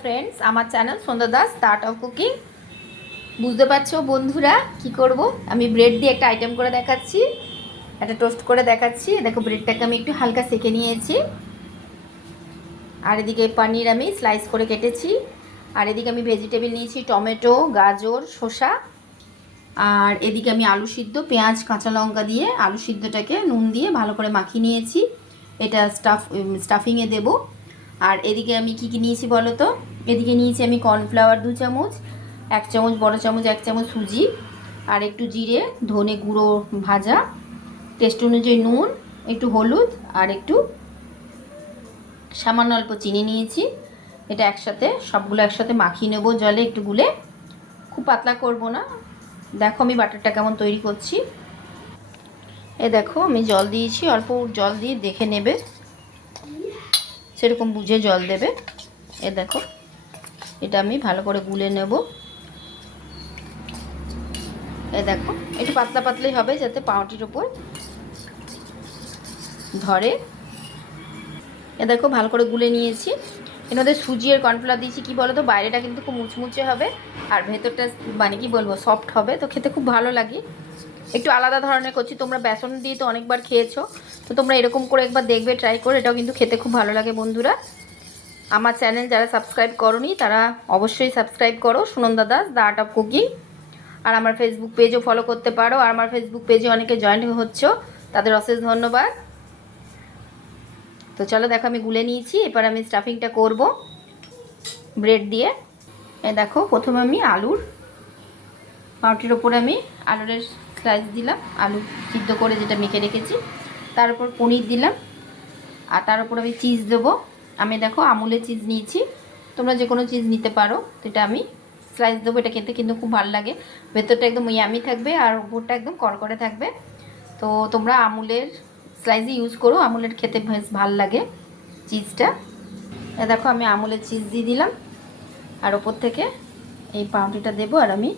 Friends, আমার channel Sandhya Das start of cooking. বুঝতে পারছো বন্ধুরা কি করব? আমি ব্রেড দিয়ে একটা আইটেম করে দেখাচ্ছি, একটা টোস্ট করে দেখাচ্ছি। দেখো, ব্রেডটাকে আমি একটু হালকা সেঁকে নিয়েছি, আর এদিকে পনির আমি স্লাইস করে কেটেছি, আর এদিকে আমি ভেজিটেবল নিয়েছি টমেটো, গাজর, শসা, আর এদিকে আমি আলু সিদ্ধ, পেঁয়াজ, কাঁচা লঙ্কা দিয়ে আলু সিদ্ধটাকে নুন দিয়ে ভালো করে মাখিয়ে নিয়েছি। এটা স্টাফিংয়ে দেব। আর এদিকে আমি কি নিয়েছি বলো তো? এদিকে নিয়েছি আমি কর্নফ্লাওয়ার 2 চামচ, 1 চামচ বড় চামচ, 1 চামচ সুজি, আর একটু জিরে ধনে গুঁড়ো ভাজা, টেস্ট অনুযায়ী নুন, একটু হলুদ, আর একটু সামান্য অল্প চিনি নিয়েছি। এটা একসাথে সবগুলো একসাথে মাখিয়ে নেব জলে একটু গুলে, খুব পাতলা করব না। দেখো আমি বাটারটা কেমন তৈরি করছি। এ দেখো আমি জল দিয়েছি, অল্প জল দিয়ে দেখে নেবে, সেরকম বুঝে জল দেবে। এ দেখো এটা আমি ভালো করে গুলে নেব। এ দেখো একটু পাতলা পাতলাই হবে যাতে পাউরুটির ওপর ধরে। এ দেখো ভালো করে গুলে নিয়েছি। এর মধ্যে সুজি আর কর্নফ্লাওয়ার দিয়েছি, কি বলো তো, বাইরেটা কিন্তু খুব মুচমুচে হবে আর ভেতরটা মানে কি বলবো সফট হবে, তো খেতে খুব ভালো লাগে। একটু আলাদা ধরনের করছি, তোমরা বেসন দিয়ে তো অনেকবার খেয়েছো, তো তোমরা এরকম করে একবার দেখবে, ট্রাই করে। এটাও কিন্তু খেতে খুব ভালো লাগে বন্ধুরা। আমার চ্যানেল যারা সাবস্ক্রাইব করোনি তারা অবশ্যই সাবস্ক্রাইব করো, Sunanda Das the art of cooking. আর আমার ফেসবুক পেজও ফলো করতে পারো, আর আমার ফেসবুক পেজে অনেকে জয়েন হচ্ছ, তাদের অশেষ ধন্যবাদ। তো চলো দেখো আমি গুলে নিয়েছি, এবার আমি স্টাফিংটা করব ব্রেড দিয়ে। এই দেখো প্রথমে আমি পাউরুটির ওপরে আমি আলুর স্লাইস দিলাম, আলু সিদ্ধ করে যেটা মেখে রেখেছি, তার উপর পনির দিলাম, আর তার উপর আমি চিজ দেবো। আমি দেখো আমুলের চিজ নিয়েছি, তোমরা যে কোনো চিজ নিতে পারো। তো এটা আমি স্লাইস দেবো, এটা খেতে কিন্তু খুব ভালো লাগে, ভেতরটা একদম ইয়ামি থাকবে আর উপরটা একদম কড়কড়ে থাকবে। তো তোমরা আমুলের স্লাইসই ইউজ করো, আমুলের খেতে বেশ ভালো লাগে চিজটা। দেখো আমি আমুলের চিজ দিয়ে দিলাম, আর ওপর থেকে এই পাউরুটিটা দেবো, আর আমি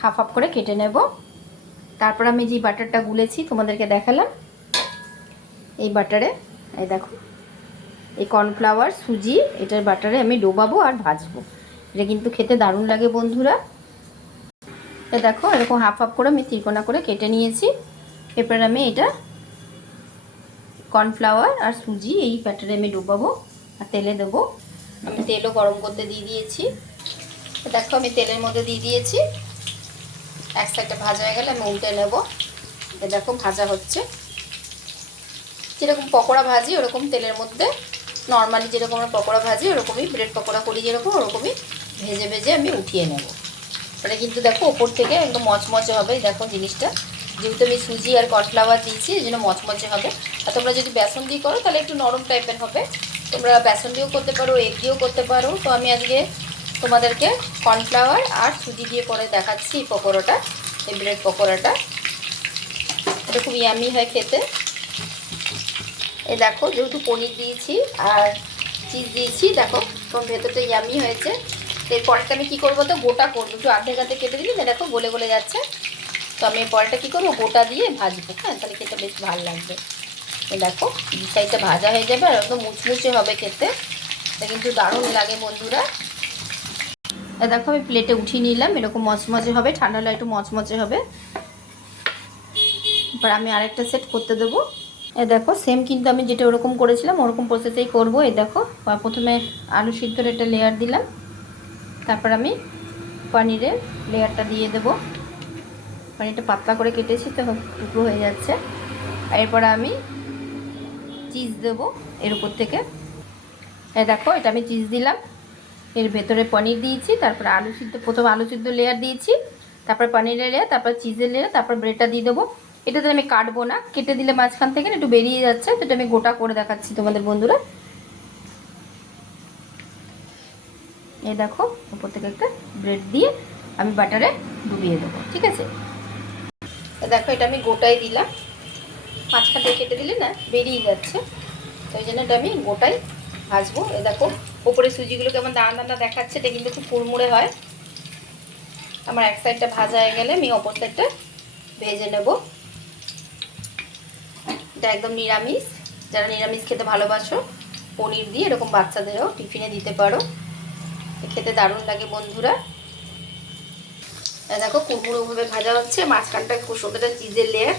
হাফ হাফ করে কেটে নেব। তারপর আমি যে বাটারটা গুলেছি তোমাদেরকে দেখালাম, এই বাটারে এই দেখো এই কর্নফ্লাওয়ার সুজি এটার বাটারে আমি ডোবাবো আর ভাজবো। এটা কিন্তু খেতে দারুণ লাগে বন্ধুরা। এ দেখো এরকম হাফ হাফ করে আমি ত্রিকোণা করে কেটে নিয়েছি। এরপর আমি এটা কর্নফ্লাওয়ার আর সুজি এই ব্যাটারে আমি ডোবাবো আর তেলে দেবো। আমি তেলও গরম করতে দিয়ে দিয়েছি। দেখো আমি তেলের মধ্যে দিয়ে দিয়েছি, এক সাইডটা ভাজা হয়ে গেলে আমি উল্টে নেব। এ দেখো ভাজা হচ্ছে, যেরকম পকোড়া ভাজি ওরকম তেলের মধ্যে নর্মালি যেরকম আমরা পকোড়া ভাজি ওরকমই, ব্রেড পকোড়া করি যেরকম ওরকমই ভেজে ভেজে আমি উঠিয়ে নেব। এটা কিন্তু দেখো ওপর থেকে একদম মচমচে হবে। দেখো জিনিসটা যেহেতু আমি সুজি আর কর্নফ্লাওয়ার দিয়েছি এই জন্য মচমচে হবে। আর তোমরা যদি বেসন দিয়ে করো তাহলে একটু নরম টাইপের হবে। তোমরা বেসন দিয়েও করতে পারো, এগ দিয়েও করতে পারো। তো আমি আজকে তোমাদেরকে কর্নফ্লাওয়ার আর সুজি দিয়ে করে দেখাচ্ছি পকোড়াটা, এই ব্রেড পকোড়াটা। এটা খুব ইয়ামি হয় খেতে। এই দেখো যেহেতু পনির দিয়েছি আর চিজ দিয়েছি, দেখো তোমার ভেতরটা ইয়ামি হয়েছে। এরপরটা আমি কী করবো, তো গোটা করবো, একটু আর্ধেক আর্ধেক কেটে দিলে দেখো গলে গলে যাচ্ছে। তো আমি এরপরটা কী করবো, গোটা দিয়ে ভাজবো। হ্যাঁ, তাহলে খেতে বেশ ভালো লাগবে। এই দেখো দু সাইডটা ভাজা হয়ে যাবে আর একদম মুচমুচে হবে খেতে, এটা কিন্তু দারুণ লাগে বন্ধুরা। দেখো আমি প্লেটে উঠিয়ে নিলাম, এরকম মচমচে হবে, ঠান্ডা হলে একটু মচমচে হবে। এবার আমি আরেকটা সেট করতে দেবো। দেখো সেম কিন্তু আমি যেটা ওরকম করেছিলাম ওরকম প্রসেসেই করবো। এই দেখো প্রথমে আলু সিদ্ধর একটা লেয়ার দিলাম, তারপর আমি পনিরের লেয়ারটা দিয়ে দেবো। পনিরটা পাতলা করে কেটেছি তো টুকরো হয়ে যাচ্ছে। আর এরপর আমি চিজ দেবো এর উপর থেকে। দেখো এটা আমি চিজ দিলাম, এর ভেতরে পনির দিয়েছি, তারপর আলু সিদ্ধ, প্রথম আলু সিদ্ধ লেয়ার দিয়েছি, তারপর পনিরের লেয়ার, তারপর চিজের লেয়ার, তারপর ব্রেডটা দিয়ে দেবো। এটাতে আমি কাটবো না, কেটে দিলে মাঝখান থেকে একটু বেরিয়ে যাচ্ছে, তো এটা আমি গোটা করে দেখাচ্ছি তোমাদের বন্ধুরা। এই দেখো উপর থেকে একটা ব্রেড দিয়ে আমি বাটারে ডুবিয়ে দেবো, ঠিক আছে। দেখো এটা আমি গোটাই দিলাম, মাঝখান থেকে কেটে দিলে না বেরিয়ে যাচ্ছে, তো ওই জন্য এটা আমি গোটাই ভাজবো। এই দেখো ওপরে সুজিগুলো কেমন দানা দানা দেখাচ্ছে, এটা কিন্তু খুব কুড়মুড়ে হয়। আমার এক সাইডটা ভাজা হয়ে গেলে আমি অপর সাইডটা ভেজে নেব। এটা একদম নিরামিষ, যারা নিরামিষ খেতে ভালোবাসো পনির দিয়ে এরকম বাচ্চাদেরও টিফিনে দিতে পারো। খেতে দারুণ লাগে বন্ধুরা। দেখো কুড়মুড়োভাবে ভাজা হচ্ছে, মাঝখানটা কুসুমটা চিজের লেয়ার,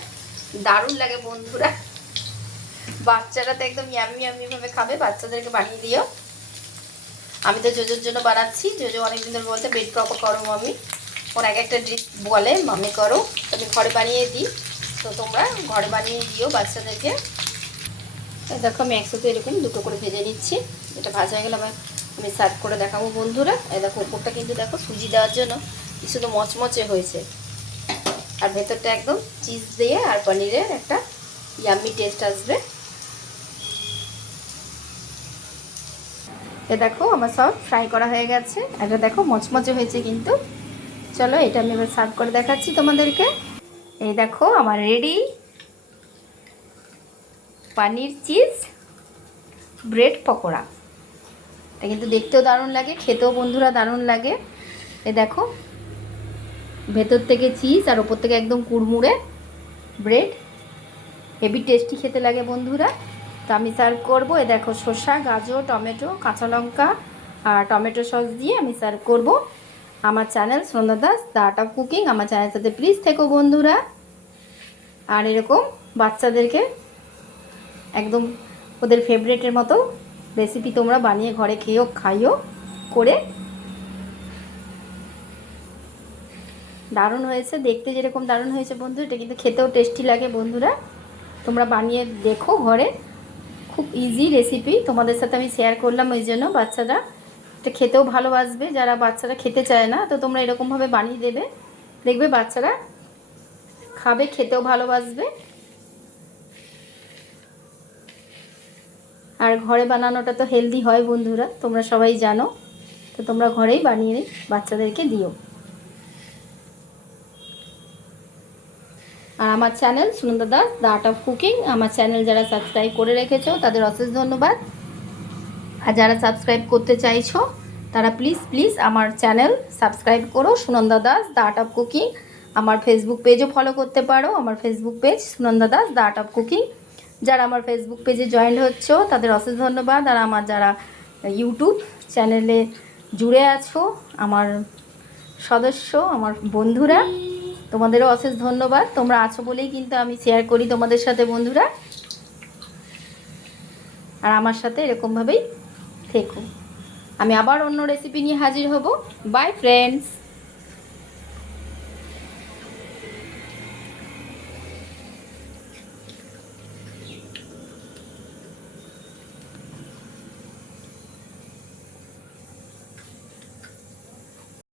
দারুণ লাগে বন্ধুরা। বাচ্চারা তো একদম ইয়ামি ইয়ামি ভাবে খাবে, বাচ্চাদেরকে বানিয়ে দিও। আমি তো জোজোর জন্য বানাচ্ছি, জোজো অনেকদিন ধরে বলতে বেড প্রপার করো মাম্মি, ওর এক একটা ড্রিস বলে মাম্মি করো, আমি ঘরে বানিয়ে দিই। তো তোমরা ঘরে বানিয়ে দিও বাচ্চাদেরকে। দেখো আমি একসাথে এরকম দুটো করে ভেজে নিচ্ছি। এটা ভাজা হয়ে গেলে আমি সার্ভ করে দেখাবো বন্ধুরা। এই দেখো উপরটা কিন্তু দেখো সুজি দেওয়ার জন্য শুধু মচমচে হয়েছে, আর ভেতরটা একদম চিজ দিয়ে আর পনিরের একটা ইয়াম্মি টেস্ট আসবে। এ দেখো আমার সব ফ্রাই করা হয়ে গেছে, এটা দেখো মচমচে হয়েছে কিন্তু। চলো এটা আমি এবার সার্ভ করে দেখাচ্ছি তোমাদেরকে। এই দেখো আমার রেডি পনির চিজ ব্রেড পকোড়া। এটা কিন্তু দেখতেও দারুণ লাগে, খেতেও বন্ধুরা দারুণ লাগে। এই দেখো ভেতর থেকে চিজ আর ওপর থেকে একদম কুড়মুড়ে ব্রেড, হেভি টেস্টি খেতে লাগে বন্ধুরা। তো আমি সার্ভ করবো। এ দেখো শসা, গাজর, টমেটো, কাঁচা লঙ্কা আর টমেটো সস দিয়ে আমি সার্ভ করব। আমার channel Sunanda Das the art of cooking, আমার চ্যানেলের সাথে প্লিজ থেকো বন্ধুরা। আর এরকম বাচ্চাদেরকে একদম ওদের ফেভারিটের মতো রেসিপি তোমরা বানিয়ে ঘরে খাইও করে। দারুণ হয়েছে দেখতে, যেরকম দারুণ হয়েছে বন্ধু, এটা কিন্তু খেতেও টেস্টি লাগে বন্ধুরা। তোমরা বানিয়ে দেখো ঘরে, খুব ইজি রেসিপি তোমাদের সাথে আমি শেয়ার করলাম, ওই জন্য বাচ্চারা এটা খেতেও ভালোবাসবে। যারা বাচ্চারা খেতে চায় না, তো তোমরা এরকমভাবে বানিয়ে দেবে, দেখবে বাচ্চারা খাবে, খেতেও ভালোবাসবে। আর ঘরে বানানোটা তো হেলদি হয় বন্ধুরা, তোমরা সবাই জানো। তো তোমরা ঘরেই বানিয়ে বাচ্চাদেরকে দিও। আর আমার channel Sunanda Das the art of cooking, আমার চ্যানেল যারা সাবস্ক্রাইব করে রেখেছো তাদের অশেষ ধন্যবাদ। আর যারা সাবস্ক্রাইব করতে চাইছো তারা প্লিজ প্লিজ আমার চ্যানেল সাবস্ক্রাইব করো, Sunanda Das the art of cooking. আমার ফেসবুক পেজও ফলো করতে পারো, আমার Facebook page Sunanda Das the art of cooking. যারা আমার ফেসবুক পেজে জয়েন হচ্ছো তাদের অশেষ ধন্যবাদ। আর আমার যারা ইউটিউব চ্যানেলে জুড়ে আছো, আমার সদস্য, আমার বন্ধুরা, তোমাদেরও অশেষ ধন্যবাদ। তোমরা আছো বলেই কিন্তু আমি শেয়ার করি তোমাদের সাথে বন্ধুরা। আর আমার সাথে এরকমভাবেই থেকো। আমি আবার অন্য রেসিপি নিয়ে হাজির হব। By friends.